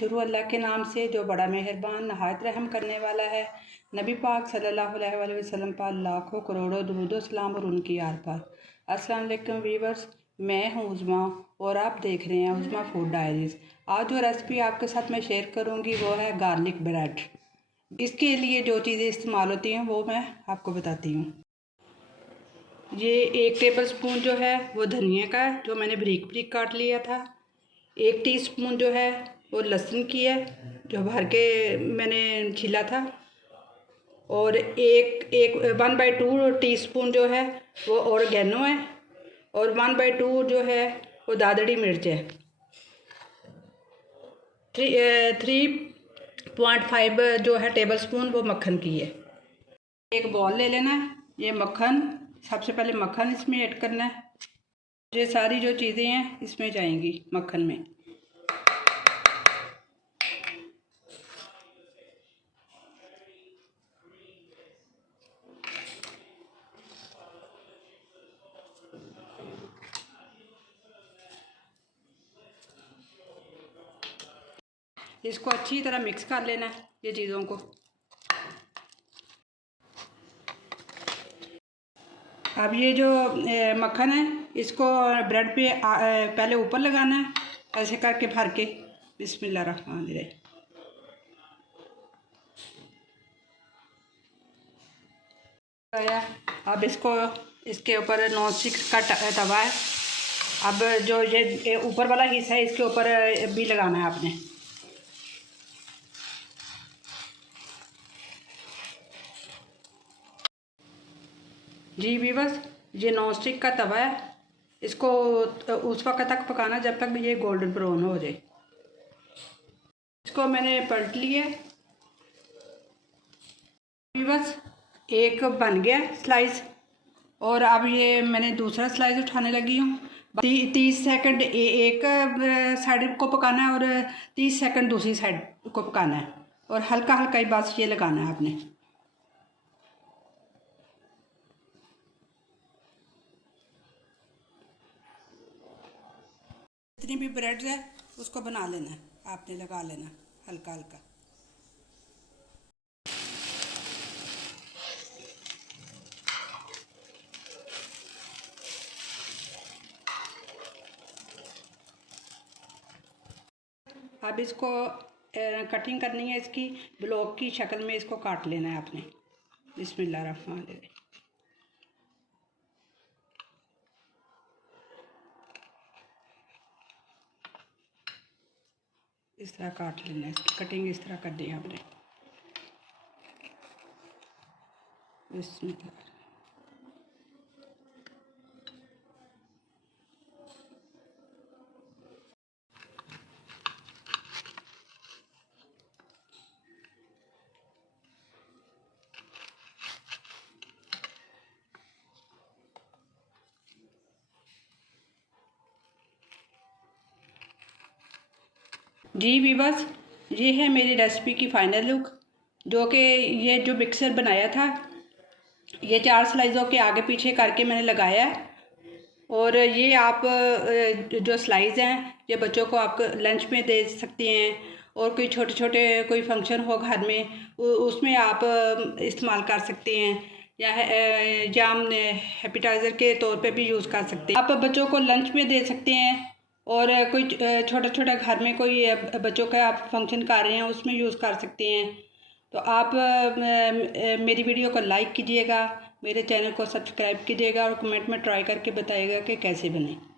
शुरू अल्लाह के नाम से जो बड़ा मेहरबान नहायत रहम करने वाला है। नबी पाक सल्लल्लाहु अलैहि वसल्लम पर लाखों करोड़ों दुरूद सलाम और उनकी यार पर। अस्सलाम वालेकुम व्यूअर्स, मैं हूँ उज़मा और आप देख रहे हैं उज़मा फूड डायरीज़। आज जो रेसिपी आपके साथ मैं शेयर करूँगी वो है गार्लिक ब्रेड। इसके लिए जो चीज़ें इस्तेमाल होती हैं वो मैं आपको बताती हूँ। ये 1 टेबल स्पून जो है वो धनिया का है, जो मैंने बारीक बारीक काट लिया था। 1 टीस्पून जो है वो लहसुन की है, जो भर के मैंने छीला था। और 1/2 टीस्पून जो है वो ऑरिगेनो है। और 1/2 जो है वो दादड़ी मिर्च है। 3.5 जो है टेबल स्पून वो मक्खन की है। एक बॉल ले लेना है। ये मक्खन, सबसे पहले मक्खन इसमें ऐड करना है। ये सारी जो चीज़ें हैं इसमें जाएंगी मक्खन में। इसको अच्छी तरह मिक्स कर लेना है ये चीज़ों को। अब ये जो मक्खन है इसको ब्रेड पे पहले ऊपर लगाना है, ऐसे करके भर के। बिस्मिल्लाहिर्रहमानिर्रहीम। अब इसको इसके ऊपर नॉन स्टिक का तवा है। अब जो ये ऊपर वाला हिस्सा है इसके ऊपर भी लगाना है आपने। जी व्यूअर्स, ये नॉन स्टिक का तवा है। इसको उस वक्त तक पकाना जब तक ये गोल्डन ब्राउन हो जाए। इसको मैंने पलट लिया। व्यूअर्स, एक बन गया स्लाइस और अब ये मैंने दूसरा स्लाइस उठाने लगी हूँ। 30 सेकंड एक साइड को पकाना है और 30 सेकंड दूसरी साइड को पकाना है। और हल्का हल्का ही बस ये लगाना है आपने। जितनी भी ब्रेड है उसको बना लेना है आपने, लगा लेना हल्का हल्का। अब इसको कटिंग करनी है, इसकी ब्लॉक की शक्ल में इसको काट लेना है आपने। बिस्मिल्लाहिर्रहमानिर्रहीम। इस तरह काट लेना है, इसकी कटिंग इस तरह करनी है आपने। बिस्मिल्लाह। जी व्यूअर्स, ये है मेरी रेसिपी की फ़ाइनल लुक। जो कि ये जो मिक्सर बनाया था ये 4 स्लाइसों के आगे पीछे करके मैंने लगाया है। और ये आप जो स्लाइस हैं ये बच्चों को आप लंच में दे सकती हैं। और कोई छोटे छोटे कोई फंक्शन हो घर में उसमें आप इस्तेमाल कर सकते हैं। या हम एपेटाइज़र के तौर पे भी यूज़ कर सकते हैं। आप बच्चों को लंच में दे सकते हैं। और कोई छोटा छोटा घर में कोई बच्चों का आप फंक्शन कर रहे हैं उसमें यूज़ कर सकते हैं। तो आप मेरी वीडियो को लाइक कीजिएगा, मेरे चैनल को सब्सक्राइब कीजिएगा और कमेंट में ट्राई करके बताइएगा कि कैसे बने।